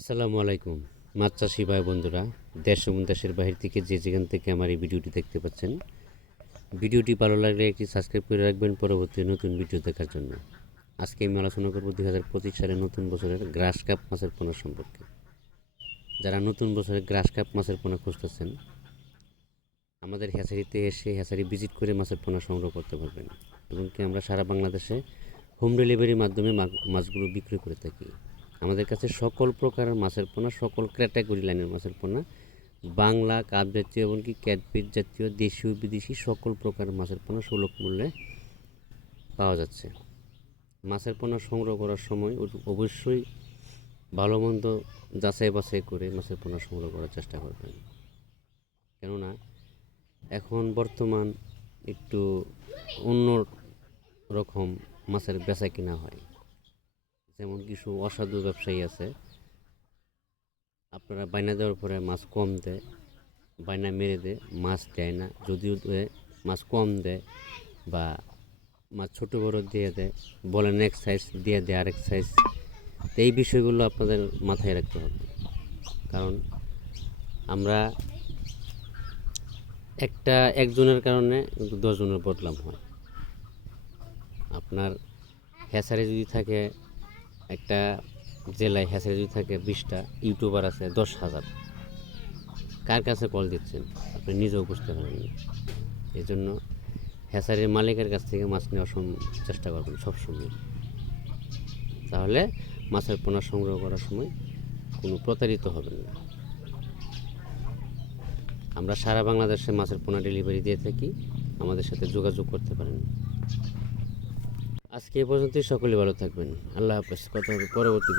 আসসালামু আলাইকুম মাছ চাষি ভাই বন্ধুরা, দেশ এবং দেশের বাহির থেকে যে যেখান থেকে আমার এই ভিডিওটি দেখতে পাচ্ছেন, ভিডিওটি ভালো লাগলে একটি সাবস্ক্রাইব করে রাখবেন পরবর্তী নতুন ভিডিও দেখার জন্য। আজকে আমি আলোচনা করব 2025 সালের নতুন বছরের গ্রাস কাপ মাছের পোনা সম্পর্কে। যারা নতুন বছরে গ্রাস কাপ মাছের পোনা খুঁজতেছেন, আমাদের হ্যাচারিতে এসে হ্যাচারি ভিজিট করে মাছের পোনা সংগ্রহ করতে পারবেন, এবং কি আমরা সারা বাংলাদেশে হোম ডেলিভারির মাধ্যমে মাছগুলো বিক্রি করে থাকি। আমাদের কাছে সকল প্রকারের মাছের পোনা, সকল ক্যাটাগরি লাইনের মাছের পোনা, বাংলা কাপ জাতীয় এমনকি ক্যাটফিশ জাতীয় দেশীয় বিদেশি সকল প্রকারের মাছের পোনা সুলভ মূল্যে পাওয়া যাচ্ছে। মাছের পোনা সংগ্রহ করার সময় অবশ্যই ভালো মন্দ যাচাই বাছাই করে মাছের পোনা সংগ্রহ করার চেষ্টা করবেন, কেননা এখন বর্তমান একটু অন্য রকম মাছের বেচা কিনা হয়। যেমন কিছু অসাধু ব্যবসায়ী আছে, আপনারা বাইনা দেওয়ার পরে মাছ কম দেয়, বাইনা মেরে দেয়, মাছ দেয় না, যদিও দেয় মাছ কম দেয় বা মাছ ছোটো বড়ো দিয়ে দেয়, বলেন এক সাইজ দিয়ে দেয় আরেক সাইজ। তো এই বিষয়গুলো আপনাদের মাথায় রাখতে হবে, কারণ আমরা একজনের কারণে কিন্তু 10 জনের বদনাম হয়। আপনার হ্যাচারি যদি থাকে, একটা জেলায় হ্যাচারি যদি থাকে 20টা, ইউটিউবার আছে 10,000, কার কাছে কল দিচ্ছেন আপনি নিজেও বুঝতে পারেন না। এই জন্য হ্যাচারির মালিকের কাছ থেকে মাছ নেওয়ার চেষ্টা করবেন সবসময়, তাহলে মাছের পোনা সংগ্রহ করার সময় কোনো প্রতারিত হবেন না। আমরা সারা বাংলাদেশে মাছের পোনা ডেলিভারি দিয়ে থাকি, আমাদের সাথে যোগাযোগ করতে পারেন। আজকে এ পর্যন্তই, সকলে ভালো থাকবেন। আল্লাহ হাফেজ, কথা হবে পরবর্তী।